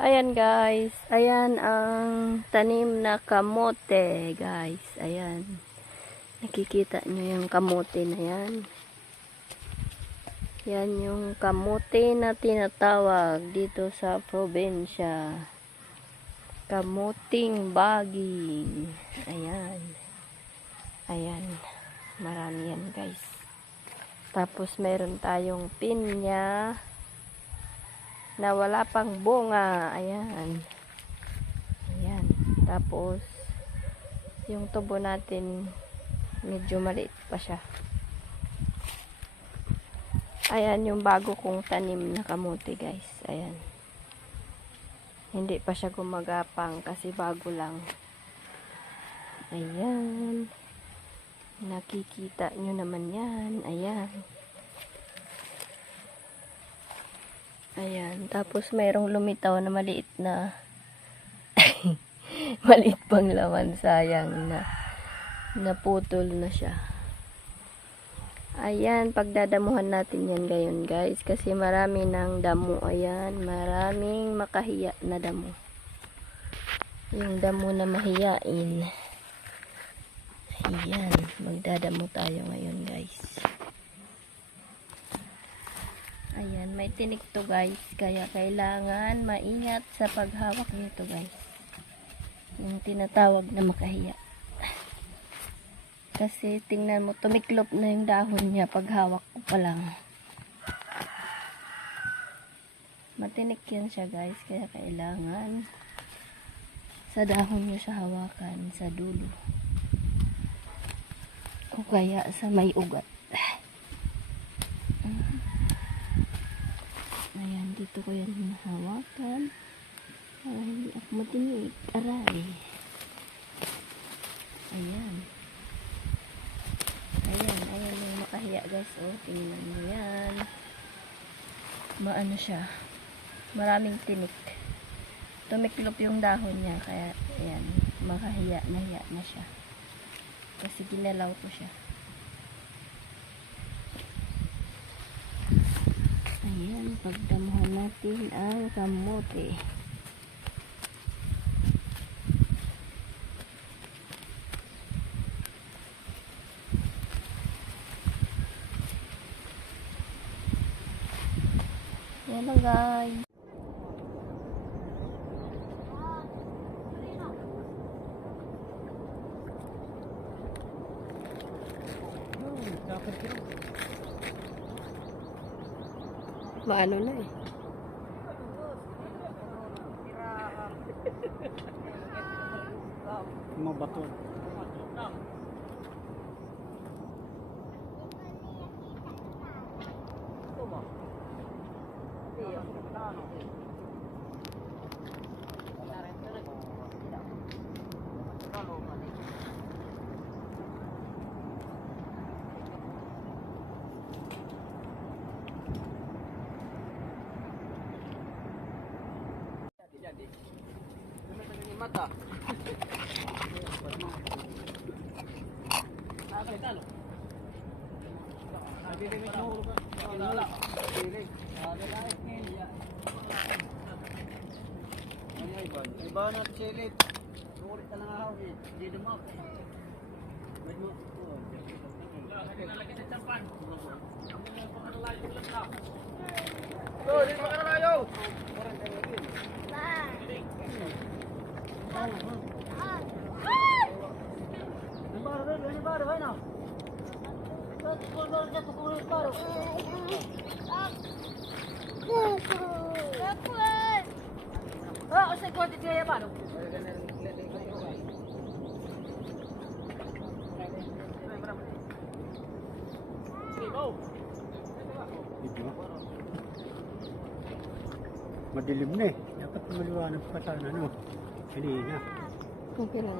Ayan guys, ayan ang tanim na kamote guys. Ayan. Nakikita nyo yung kamote na yan. Yan yung kamote na tinatawag dito sa probinsya. Kamuting baging. Ayan. Ayan. Marami yan guys. Tapos meron tayong pinya na wala pang bunga. Ayan. Ayan. Tapos, yung tubo natin, medyo maliit pa siya. Ayan yung bago kong tanim na kamote guys. Ayan. Hindi pa siya gumagapang kasi bago lang. Ayan. Nakikita nyo naman yan. Ayan. Ayan. Tapos mayroong lumitaw na maliit na maliit pang laman. Sayang na naputol na siya. Ayan. Pagdadamuhan natin yan ngayon guys. Kasi marami ng damo. Ayan. Maraming makahiya na damo. Yung damo na mahiyain. Ayan. Magdadamo tayo ngayon guys. Ayan, may tinik to guys. Kaya kailangan maingat sa paghawak nito guys. Yung tinatawag na makahiya. Kasi tingnan mo, tumiklop na yung dahon niya pag hawak ko pa lang. Matinik yan siya guys. Kaya kailangan sa dahon niyo sa hawakan, sa dulo. O kaya sa may ugat. Ayan, dito ko yan hinahawakan. Para hindi ako matinig. Aray. Ayan. Ayan, ayan yung makahiya guys. Oh, tingnan mo yan. Maano siya. Maraming tinik. Tumiklop yung dahon niya. Kaya, ayan, makahiya, nahiya na siya. Kasi ginalaw ko siya. Ayan, pagdamuhan natin ang kamote. Yan lang guys. Maano na eh. Mga bato. Mata. Iba na chilit. Ulit ka lang ako eh. Hindi naman. Wait mo. Oh, di ba layo? Baro, baro, baro, vai não. Oh, você Madilim na eh. Dapat maliwanag pa sana, no? ไม่ดีนะ ไม่เป็นไ